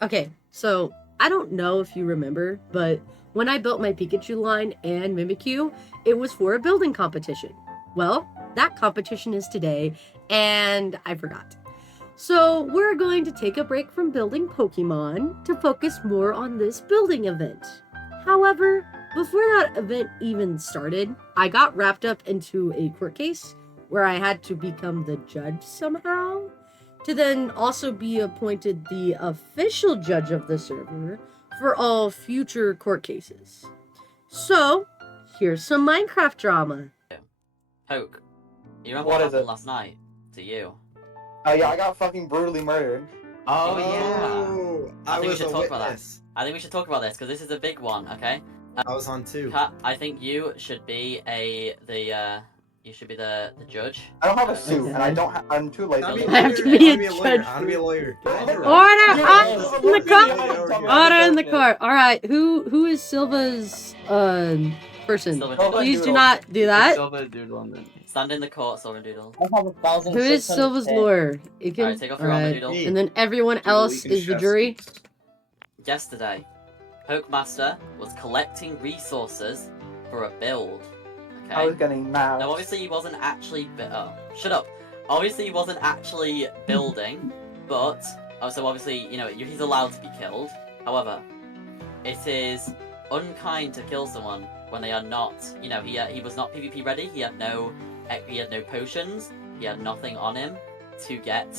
Okay, so I don't know if you remember, but when I built my Pikachu line and Mimikyu, it was for a building competition. Well, that competition is today, and I forgot. So we're going to take a break from building Pokemon to focus more on this building event. However, before that event even started, I got wrapped up into a court case where I had to become the judge somehow, to then also be appointed the official judge of the server for all future court cases. So, here's some Minecraft drama. Poke, you remember What what is happened it? last night to you? Oh yeah, I got fucking brutally murdered. Oh, I I think we was should a talk about that. witness. I think we should talk about this because this is a big one. Okay. I was on too. Kat, I think you should be you should be the judge. I don't have a suit, Okay. and I don't. I'm too lazy. I have to be a judge. I want to be a lawyer. Order Yeah, in the yeah, court. yeah. Order in the court. All right, who is Silva's person? Silver Silva Doodle. Please do Doodle. not do that. Silver Doodle on it. Stand in the court, Silver Doodle. I have 1,000. Who is Silva's lawyer? It can. Alright, take off all your armor, right. Doodle. Me. And then everyone Doodle, else you can is the chef. jury. Yesterday, Pokemaster was collecting resources for a build. Okay. I was getting mad. Now, obviously, he wasn't actually. Oh, shut up. Obviously, he wasn't actually building, but so obviously, you know, he's allowed to be killed. However, it is unkind to kill someone when they are not. You know, he was not PvP ready. He had no potions. He had nothing on him to get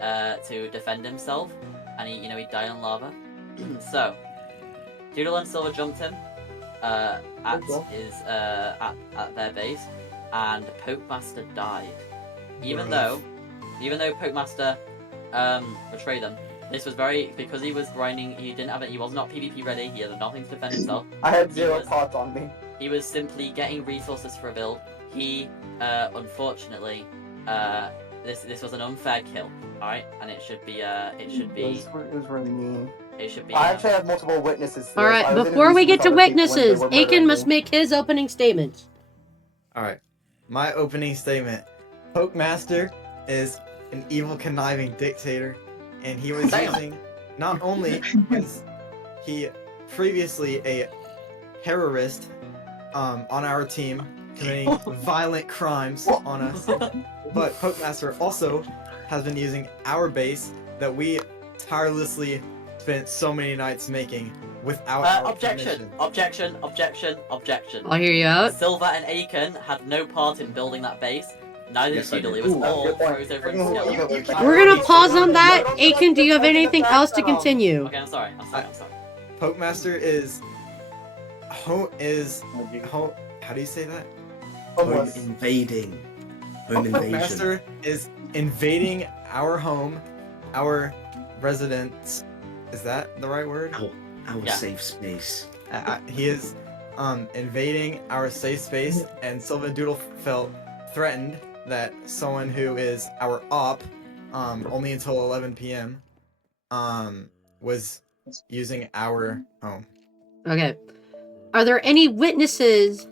to defend himself, and he died on lava. So, Doodle and Silver jumped him at their base, and Pokemaster died. Even though Pokemaster betrayed them. This was because he was grinding. He was not PvP ready. He had nothing to defend himself. I had 0 pots on me. He was simply getting resources for a build. He unfortunately this was an unfair kill. All right, and it should be It was really mean. it should be. I actually have multiple witnesses. All right, before we get to witnesses, Aiken must make his opening statement. Alright. My opening statement. Pokemaster is an evil, conniving dictator, and he was Damn. using. Not only was he previously a terrorist on our team, committing violent crimes on us, but Pokemaster also has been using our base that we tirelessly spent so many nights making without our permission. Objection. I'll hear you out. Silver and Aiken had no part in building that base. Neither Yes, did I Doodle. did. It was Ooh, all good point. Frozen and Skill. We're gonna pause on that. Aiken, do you have anything else to continue? Okay, I'm sorry. Pokemaster is how do you say that? Homeless. Invading. Home invasion. Pokemaster is invading our home, our residence. Is that the right word? Our Yeah. safe space. He is invading our safe space, and Silva Doodle felt threatened that someone who is our op, only until 11 p.m., was using our home. Okay. Are there any witnesses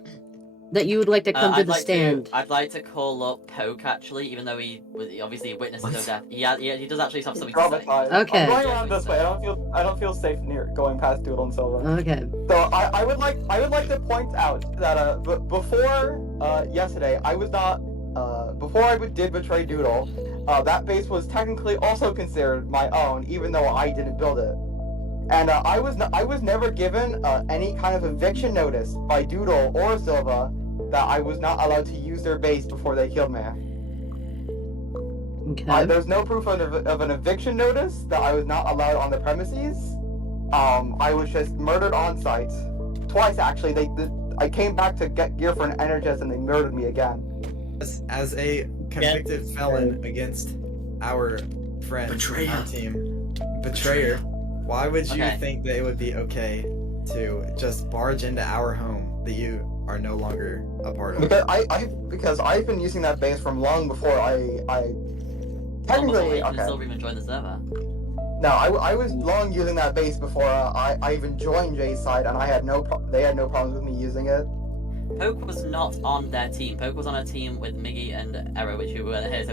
that you would like to come to the stand? I'd like to call up Poke actually, even though he obviously witnessed his own death. He does actually have something to say. Traumatized. Okay. I'm going around this way. I don't feel safe near going past Doodle and Silva. Okay. So I would like to point out that before yesterday I was not before I did betray Doodle, that base was technically also considered my own, even though I didn't build it. And I was never given any kind of eviction notice by Doodle or Silva that I was not allowed to use their base before they killed me. Okay. There's no proof of an eviction notice that I was not allowed on the premises. I was just murdered on site. Twice, actually. I came back to get gear for an Energist and they murdered me again. As a convicted felon against our friend, Betrayer. our team, betrayer, why would you Okay. think that it would be okay to just barge into our home that you are no longer a part of? Because I've been using that base from long before I technically Aiken okay. still even joined the server. No, I was long using that base before I even joined Jay's side, and they had no problems with me using it. Poke was not on their team. Poke was on a team with Miggy and Arrow, so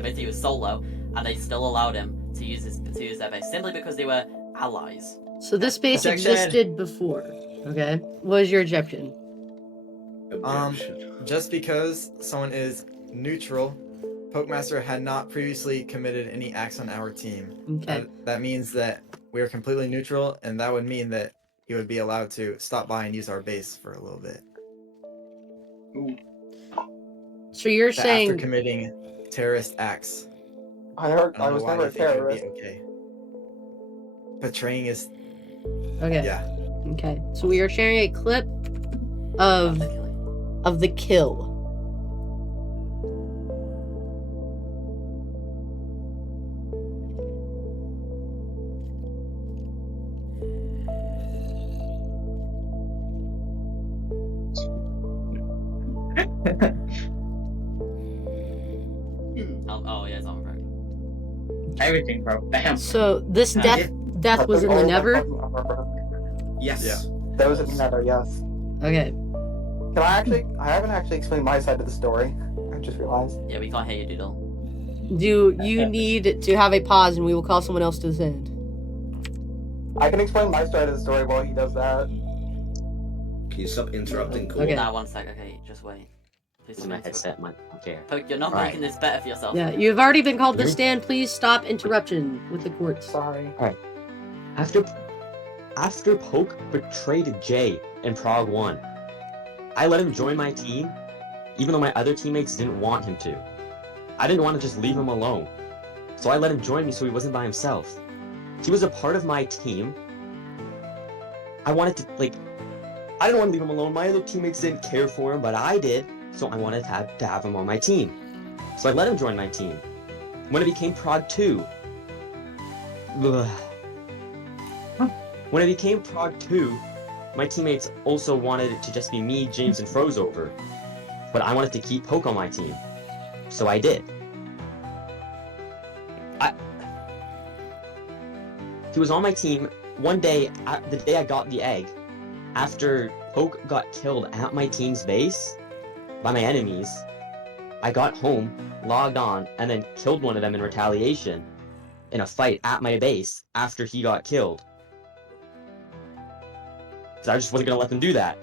basically he was solo, and they still allowed him to use their base simply because they were allies. So this base Objection. existed before. Okay. What is your objection? Objection. Just because someone is neutral, Pokemaster had not previously committed any acts on our team. Okay. That means that we are completely neutral, and that would mean that he would be allowed to stop by and use our base for a little bit. So you're That saying after committing terrorist acts. I I don't know was why never they a think it would be terrorist. okay. Betraying is okay. yeah. Okay. So we are sharing a clip of the kill. Oh yeah, it's on right. Everything, bro. Bam. So this death was in the Never. Yes. That was in the Nether, yes. Okay. Can I haven't actually explained my side of the story. I just realized. Yeah, we can't hear you, Doodle. Do you need to have a pause, and we will call someone else to this end? I can explain my side of the story while he does that. Can you stop interrupting? Cool. Okay. Nah, 1 sec. Okay, just wait. Please It's don't my interrupt. headset, my chair. Poke, you're not Alright. making this better for yourself. Yeah, you've already been called to Mhm. stand. Please stop interruption with the courts. Sorry. After Poke betrayed Jay in Prague 1, I let him join my team, even though my other teammates didn't want him to. I didn't want to just leave him alone, so I let him join me so he wasn't by himself. He was a part of my team. I wanted to, I didn't want to leave him alone. My other teammates didn't care for him, but I did, so I wanted to have him on my team. So I let him join my team. When it became Prague 2, When it became Prague 2, my teammates also wanted it to just be me, James, and Froze over. But I wanted to keep Poke on my team. So I did. He was on my team one day, the day I got the egg, after Poke got killed at my team's base by my enemies. I got home, logged on, and then killed one of them in retaliation in a fight at my base after he got killed. Because I just wasn't going to let them do that.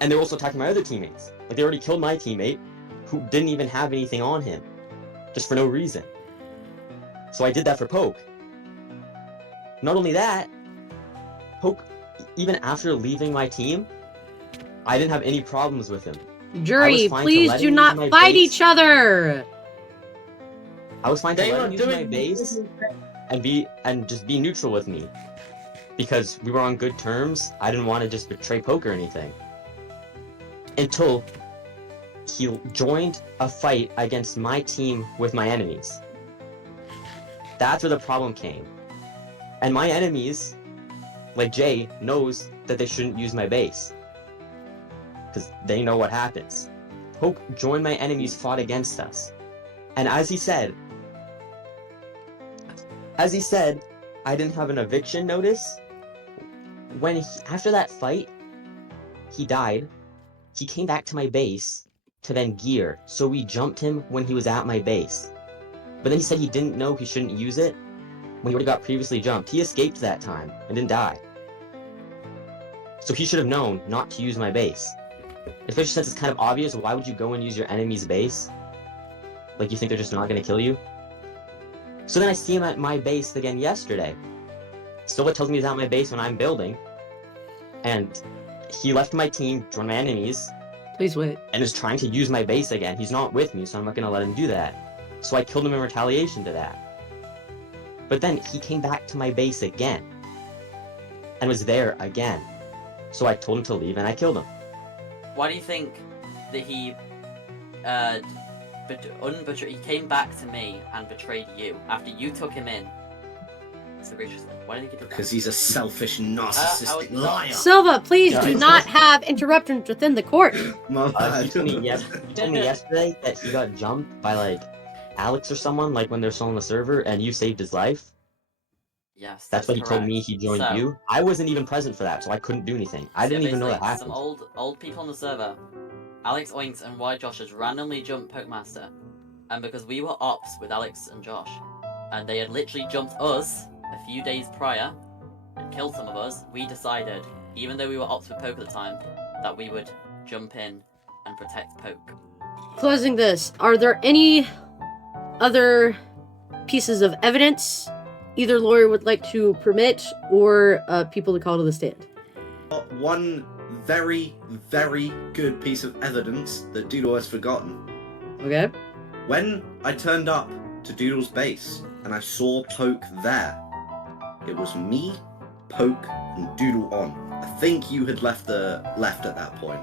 And they were also attacking my other teammates. Like, they already killed my teammate, who didn't even have anything on him. Just for no reason. So I did that for Poke. Not only that, Poke, even after leaving my team, I didn't have any problems with him. Jury, fine to please let do him not use my fight base. each other! I was fine to They let were him use my doing base and just be neutral with me. Because we were on good terms, I didn't want to just betray Poke or anything. Until he joined a fight against my team with my enemies. That's where the problem came. And my enemies, like Jay, knows that they shouldn't use my base. Because they know what happens. Poke joined my enemies, fought against us. And as he said, I didn't have an eviction notice. After that fight, he died. He came back to my base to then gear, so we jumped him when he was at my base. But then he said he didn't know he shouldn't use it when he already got previously jumped. He escaped that time and didn't die. So he should have known not to use my base. Especially since it's kind of obvious, why would you go and use your enemy's base? Like, you think they're just not going to kill you? So then I see him at my base again yesterday. Still tells me he's at my base when I'm building. And he left my team, joined my enemies, Please wait. and is trying to use my base again. He's not with me, so I'm not going to let him do that. So I killed him in retaliation to that. But then he came back to my base again. And was there again. So I told him to leave and I killed him. Why do you think that he he came back to me and betrayed you after you took him in? So graciously, why didn't he do that? Because he's a selfish, narcissistic liar. Silva, please do Guys. not have interruptions within the court. My He bad. told me yesterday that he got jumped by, Alex or someone, when they're still on the server, and you saved his life. Yes, That's what he told me. correct. He joined So- you. I wasn't even present for that, so I couldn't do anything. I So didn't even know that basically, happened. Some old people on the server, Alex Oinks and Y Josh, has randomly jumped Pokemaster, and because we were ops with Alex and Josh, and they had literally jumped us a few days prior, and killed some of us, we decided, even though we were ops with Poke at the time, that we would jump in and protect Poke. Closing this, are there any other pieces of evidence either lawyer would like to permit or people to call to the stand? One very, very good piece of evidence that Doodle has forgotten. Okay. When I turned up to Doodle's base and I saw Poke there, it was me, Poke, and Doodle on. I think you had left at that point.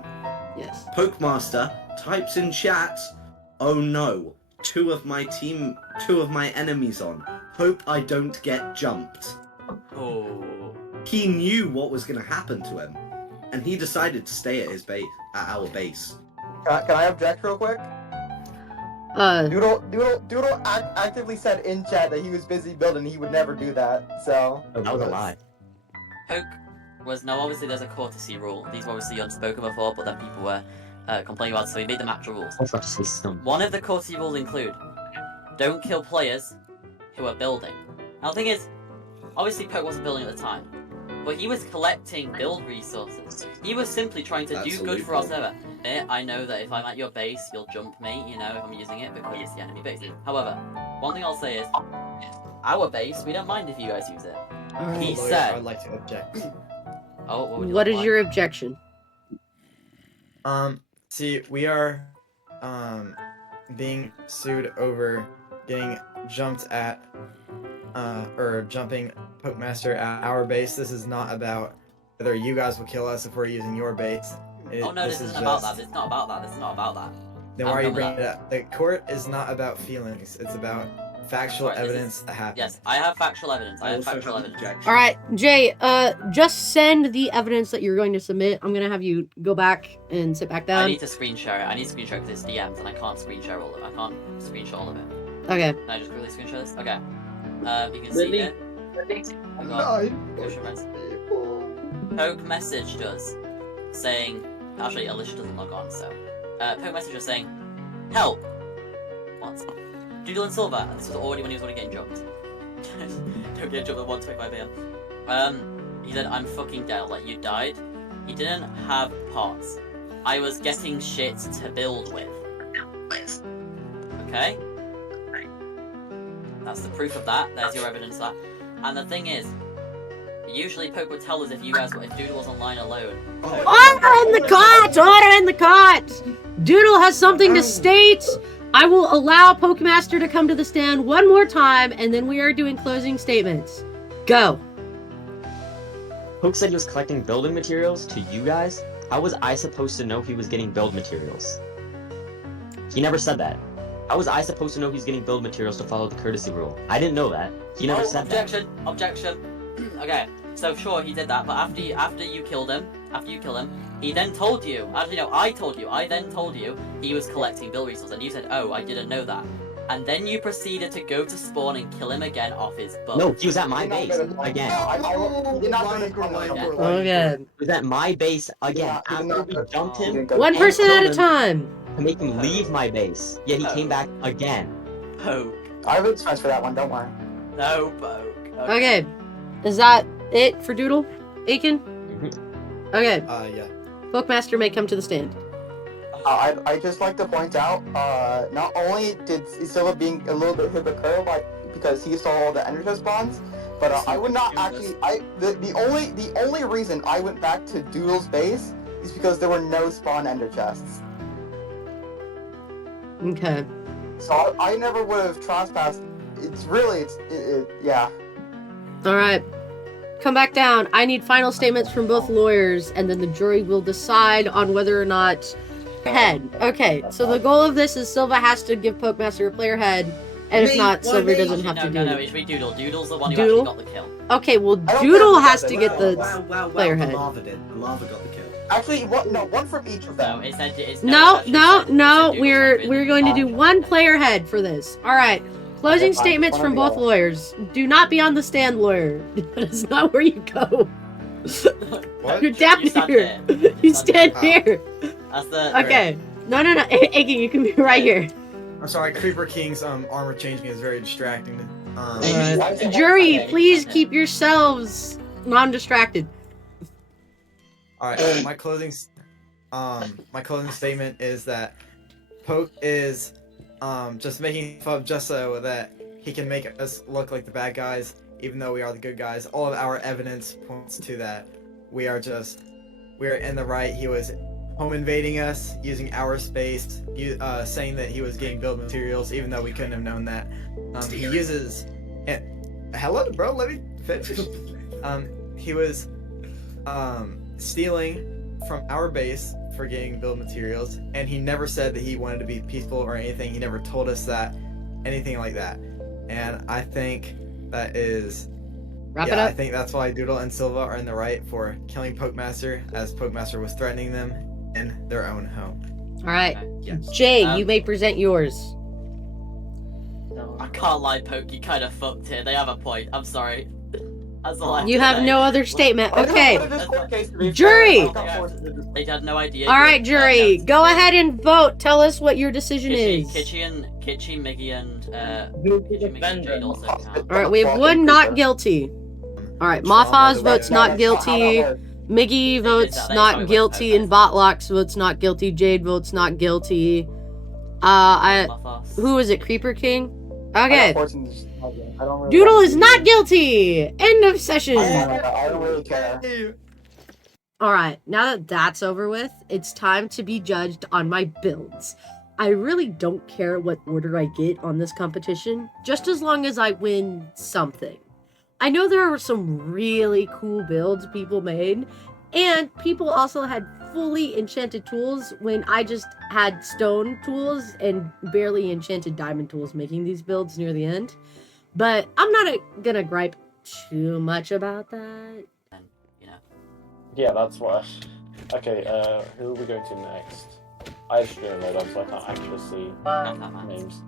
Yes. Pokemaster types in chat, "Oh no, two of my enemies on. Hope I don't get jumped." Oh. He knew what was going to happen to him, and he decided to stay at our base. Can I object real quick? Doodle actively said in chat that he was busy building. He would never do that. So Oh, that was a lie. Poke was, now obviously there's a courtesy rule. These were obviously unspoken before, but then people were complaining about it, so he made them actual rules. I was about to say some. One of the courtesy rules include, don't kill players who are building. Now the thing is, obviously Poke wasn't building at the time, but he was collecting build resources. He was simply trying to do good for our server. I know that if I'm at your base, you'll jump me, you know, if I'm using it, because it's the enemy base. However, one thing I'll say is, our base, we don't mind if you guys use it. He Lawyer, said... I'd like to object. Oh, What is your objection? See, we are, being sued over getting jumped at, or jumping Pokemaster at our base. This is not about whether you guys will kill us if we're using your base. Oh no, this isn't about that. This is not about that. This is not about that. Then why are you bringing it up? The court is not about feelings. It's about factual Right, evidence that happened. Yes, I have factual evidence. I have also factual have an evidence. objection. All right, Jay. Just send the evidence that you're going to submit. I'm gonna have you go back and sit back I down. need to screen share it. I need to screen share it because it's DMs and I can't screen share all of it. I can't screenshot all of it. Okay. Can I just quickly screen share this? Okay. You can see Really? here. I've got Ocean Reds. Poke messaged us saying, actually Alicia doesn't log on, so Poke messaged us saying, help. What? Doodle and Silver, and this was already when he was already getting jumped. Don't get jumped at 1:25 AM. He said, I'm fucking dead, like you died. He didn't have pots. I was getting shit to build with. Okay? That's the proof of that. There's your evidence of that. And the thing is, usually Poke would tell us if Doodle was online alone. Order in the court! Order in the court! Doodle has something to state. I will allow Pokemaster to come to the stand one more time, and then we are doing closing statements. Go. Poke said he was collecting building materials to you guys. How was I supposed to know he was getting build materials? He never said that. How was I supposed to know he's getting build materials to follow the courtesy rule? I didn't know that. He never said objection, that. Objection. Okay, so sure he did that, but after you killed him, he then told you. Actually, no, I told you. I then told you he was collecting build resources, and you said, "Oh, I didn't know that." And then you proceeded to go to spawn and kill him again off his butt. No, he was at my base again. Okay. He was at my base again. After we jumped him, One person at a time. to make him leave my base. Yet he came back again. Poke. I have expense for that one. Don't worry. No, Poke. Okay. Is that it for Doodle? Aiken? Okay. Yeah. Pokemaster may come to the stand. I'd just like to point out, not only did Silva being a little bit hypocritical because he saw all the ender chest spawns, but I would not actually. The only reason I went back to Doodle's base is because there were no spawn ender chests. Okay. So I never would have trespassed. Yeah. All right. Come back down. I need final statements from both lawyers, and then the jury will decide on whether or not head. Okay, so the goal of this is Silva has to give Pokemaster a player head, and if not, Silver doesn't have to do No, it. it should be Doodle. Doodle's the one who Doodle? actually got the kill. Okay, well, I don't Doodle think has that to does get it. the player head. The lava did. The lava got the kill. Actually, one from each of No, them. it said it's No, Doodle's we're not going to do one player head for this. All right. Closing Okay, fine. statements One or from the both other. lawyers. Do not be on the stand, lawyer. That is not where you go. What? You're down You stand here. here. You stand Oh. here. That's the. Okay. No. Aiken, you can be right here. I'm sorry, Creeper King's armor changing is very distracting. Alright. Jury, please keep yourselves Now I'm distracted. All right, my closing statement is that Poke is just making stuff up just so that he can make us look like the bad guys, even though we are the good guys. All of our evidence points to that. We are in the right. He was home invading us, using our space, saying that he was getting build materials, even though we couldn't have known that. He uses. Hello, bro. Let me finish. He was stealing from our base for getting build materials, and he never said that he wanted to be peaceful or anything. He never told us that, anything like that. And I think that is. Wrap it up. I think that's why Doodle and Silva are in the right for killing Pokemaster, as Pokemaster was threatening them in their own home. All right, Yes. Jay, you may present yours. I can't lie, Poke, you kind of fucked here. They have a point. I'm sorry. That's all I have You to have say. no other statement. I don't know Okay. what this court case to be Jury! fair. I got forced to do- They had no idea. All right, jury, go ahead and vote. Tell us what your decision is. Kitschy, Miggy, and Dude, Kitschy, Miggy, and Jade also count. All right, we have one not guilty. All right, Mothaz votes not guilty. Miggy votes That's how not it guilty, works, and Botlox votes not guilty. Jade votes not guilty. Who is it? Creeper King? I Okay. got forced into just- I don't really Doodle want is to- not guilty. End of session. I don't really care. All right, now that that's over with, it's time to be judged on my builds. I really don't care what order I get on this competition, just as long as I win something. I know there were some really cool builds people made, and people also had fully enchanted tools when I just had stone tools and barely enchanted diamond tools making these builds near the end. But I'm not gonna gripe too much about that. And, you know, Yeah, that's what. Okay, who are we going to next? I just didn't load up, so I can't actually see CatAtMat. names.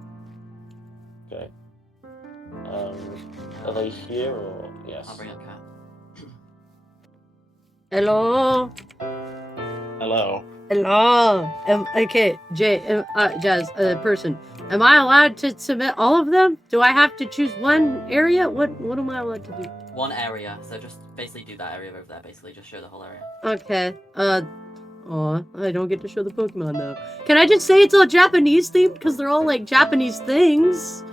Okay. Are they here or yes? I'll bring up Cat. Hello? Hello. Hello. Okay, Jay, Jazz, person. Am I allowed to submit all of them? Do I have to choose one area? What am I allowed to do? One area, so just basically do that area over there, basically. Just show the whole area. Okay, aw, I don't get to show the Pokemon though. Can I just say it's all Japanese themed? Because they're all like Japanese things.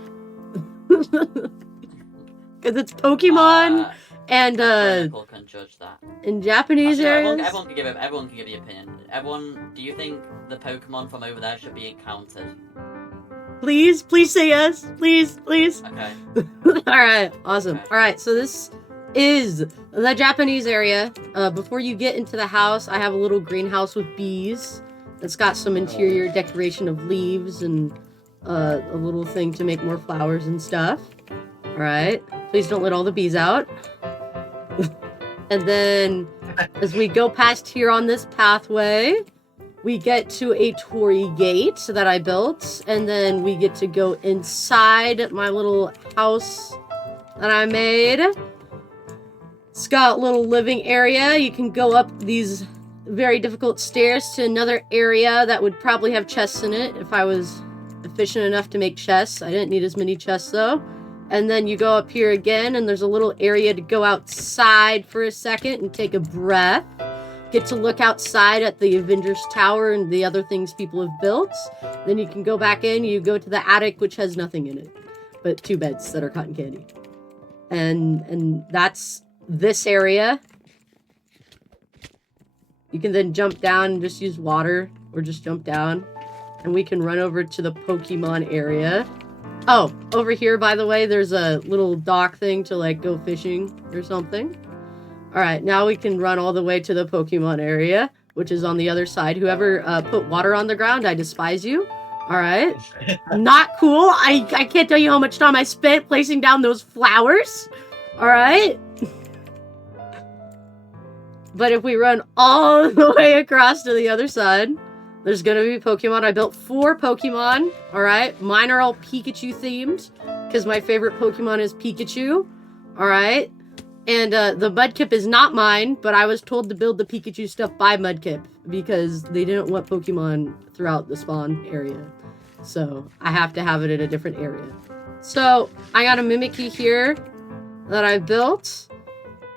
Because it's Pokemon and Critical can judge that. in Japanese Actually, areas. everyone can give the opinion. Everyone, do you think the Pokemon from over there should be encountered? Please say yes. Please. Okay. Alright, awesome. Okay. Alright, so this is the Japanese area. Before you get into the house, I have a little greenhouse with bees. It's got some interior decoration of leaves and a little thing to make more flowers and stuff. Alright, please don't let all the bees out. And then, as we go past here on this pathway, we get to a torii gate that I built, and then we get to go inside my little house that I made. It's got a little living area. You can go up these very difficult stairs to another area that would probably have chests in it if I was efficient enough to make chests. I didn't need as many chests though. And then you go up here again, and there's a little area to go outside for a second and take a breath. Get to look outside at the Avengers Tower and the other things people have built. Then you can go back in, you go to the attic, which has nothing in it, but 2 beds that are cotton candy. And that's this area. You can then jump down and just use water, or just jump down. And we can run over to the Pokemon area. Oh, over here, by the way, there's a little dock thing to, like, go fishing or something. Alright, now we can run all the way to the Pokemon area, which is on the other side. Whoever put water on the ground, I despise you. Alright. Not cool. I can't tell you how much time I spent placing down those flowers. Alright. But if we run all the way across to the other side, there's gonna be Pokemon. I built 4 Pokemon. Alright. Mine are all Pikachu themed, because my favorite Pokemon is Pikachu. Alright. And the Mudkip is not mine, but I was told to build the Pikachu stuff by Mudkip because they didn't want Pokemon throughout the spawn area. So I have to have it in a different area. So I got a Mimikyu here that I built.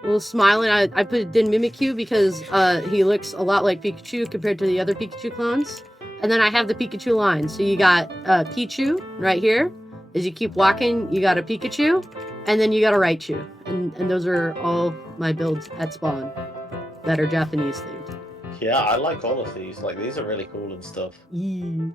little smiling. I did Mimikyu because he looks a lot like Pikachu compared to the other Pikachu clones. And then I have the Pikachu line. So you got Pichu right here. As you keep walking, you got a Pikachu, and then you got a Raichu. And those are all my builds at spawn that are Japanese themed. Yeah, I like all of these. Like, these are really cool and stuff. You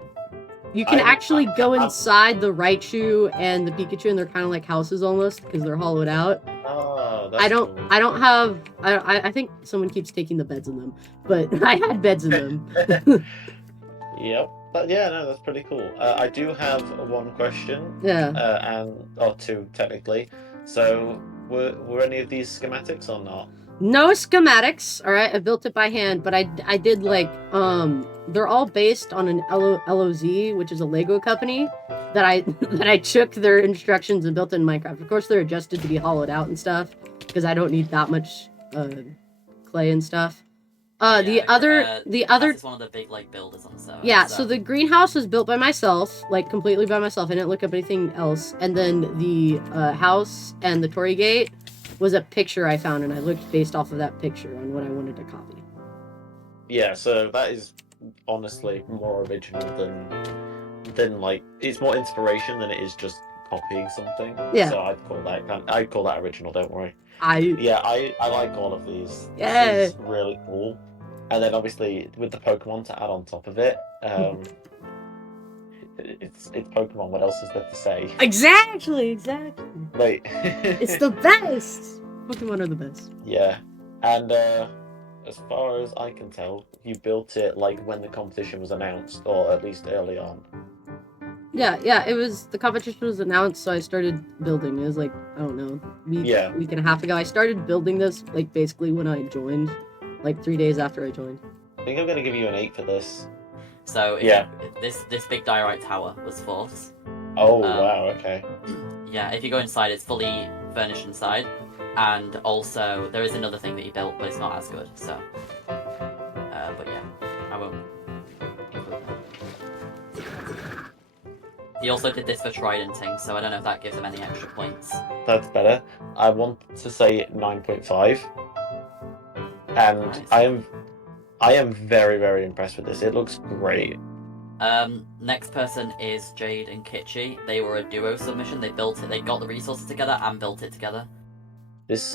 can actually go inside the Raichu and the Pikachu, and they're kind of like houses almost because they're hollowed out. Oh, that's I don't cool. I think someone keeps taking the beds in them, but I had beds in them. Yep. But yeah, no, that's pretty cool. I do have one question. Yeah. Two technically. So, were any of these schematics or not? No schematics, all right? I built it by hand, but I did like they're all based on an LOZ, which is a Lego company that I took their instructions and built in Minecraft. Of course, they're adjusted to be hollowed out and stuff because I don't need that much clay and stuff. The other is one of the big like builders on the server. Yeah, so the greenhouse was built by myself, like completely by myself. I didn't look up anything else. And then the house and the Torii Gate was a picture I found, and I looked based off of that picture on what I wanted to copy. Yeah, so that is honestly more original than like it's more inspiration than it is just copying something. Yeah. So I'd call that original. Don't worry. I like all of these. Yeah. This is really cool. And then obviously with the Pokemon to add on top of it, it's Pokemon. What else is there to say? Exactly. Like It's the best. Pokemon are the best. Yeah, and as far as I can tell, you built it like when the competition was announced, or at least early on. Yeah. It was the competition was announced, so I started building. It was like I don't know, week and a half ago. I started building this like basically when I joined, like 3 days after I joined. I think I'm gonna give you an 8 for this. So this big diorite tower was fourth. Oh wow, okay. Yeah, if you go inside, it's fully furnished inside, and also there is another thing that you built, but it's not as good. So, but yeah, I won't include that. He also did this for tridenting, so I don't know if that gives him any extra points. That's better. I want to say 9.5, and nice. I am very, very impressed with this. It looks great. Next person is Jade and Kitchi. They were a duo submission. They built it. They got the resources together and built it together. This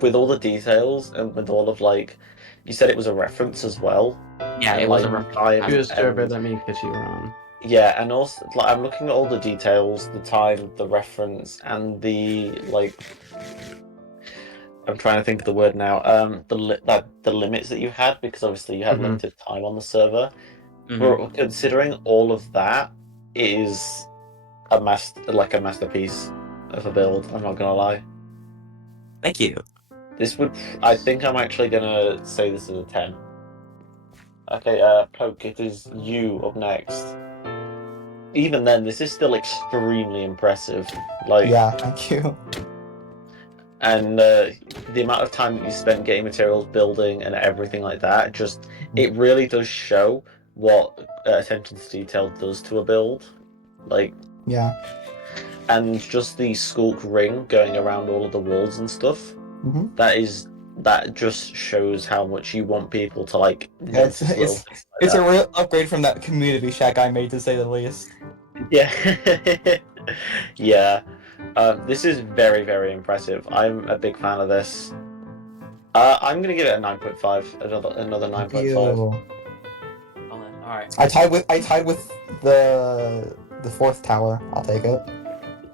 with all the details and with all of like, you said it was a reference as well. Yeah, it was a reference. It was server that me and Kitchi were on. Yeah, and also like I'm looking at all the details, the time, the reference, and the like. I'm trying to think of the word now. The limits that you had, because obviously you had limited time on the server. But considering all of that, it is a masterpiece of a build. I'm not gonna lie. Thank you. I think I'm actually gonna say this is a 10. Okay, Poke, it is you up next. Even then, this is still extremely impressive. Like, yeah, thank you. And the amount of time that you spent getting materials, building, and everything like that, it really does show what attention to detail does to a build. Like, yeah. And just the sculk ring going around all of the walls and stuff, that just shows how much you want people to like. Yeah, it's a real upgrade from that community shack I made, to say the least. Yeah. Yeah. This is very, very impressive. I'm a big fan of this. I'm gonna give it a 9.5. Another 9.5. Alright. I tied with the fourth tower. I'll take it.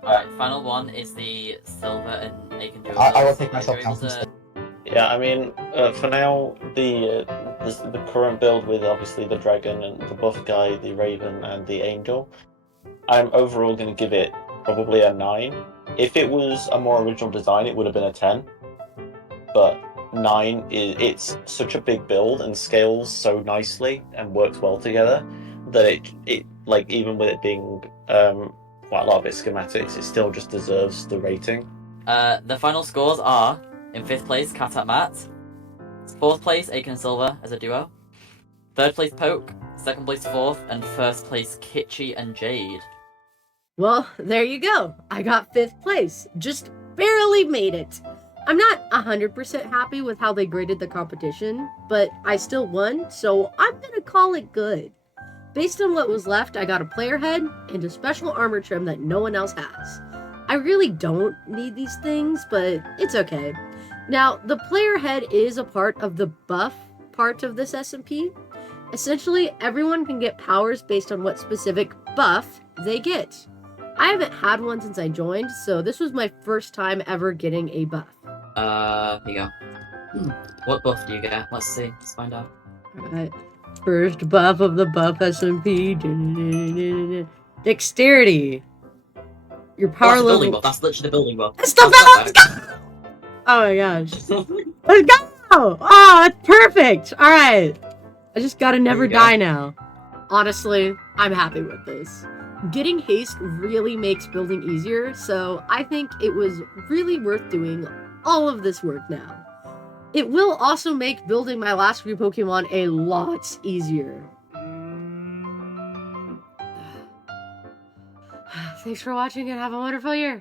Alright, final one is the silver, and you can do it. I will take myself down. Yeah, I mean, for now, the current build with obviously the dragon and the buff guy, the raven, and the angel, I'm overall going to give it probably a 9. If it was a more original design, it would have been a 10. But 9 it's such a big build and scales so nicely and works well together that it like, even with it being quite a lot of its schematics, it still just deserves the rating. The final scores are: in 5th place, CatAtMat; 4th place, Aiken and Silver as a duo; 3rd place, Poke; 2nd place, 4th; and 1st place, Kitchi and Jade. Well, there you go. I got 5th place. Just barely made it. I'm not 100% happy with how they graded the competition, but I still won, so I'm gonna call it good. Based on what was left, I got a player head and a special armor trim that no one else has. I really don't need these things, but it's okay. Now, the player head is a part of the buff part of this SMP. Essentially, everyone can get powers based on what specific buff they get. I haven't had one since I joined, so this was my first time ever getting a buff. Here you go. What buff do you get? Let's see. Let's find out. Alright. First buff of the buff SMP. Dexterity. Your Oh, power that's the building level. buff. That's literally the building buff. It's the That's buff! Oh my gosh. Let's go! Oh, that's perfect! Alright. I just gotta never you go. die now. Honestly, I'm happy with this. Getting haste really makes building easier, so I think it was really worth doing all of this work now. It will also make building my last few Pokemon a lot easier. Thanks for watching and have a wonderful year.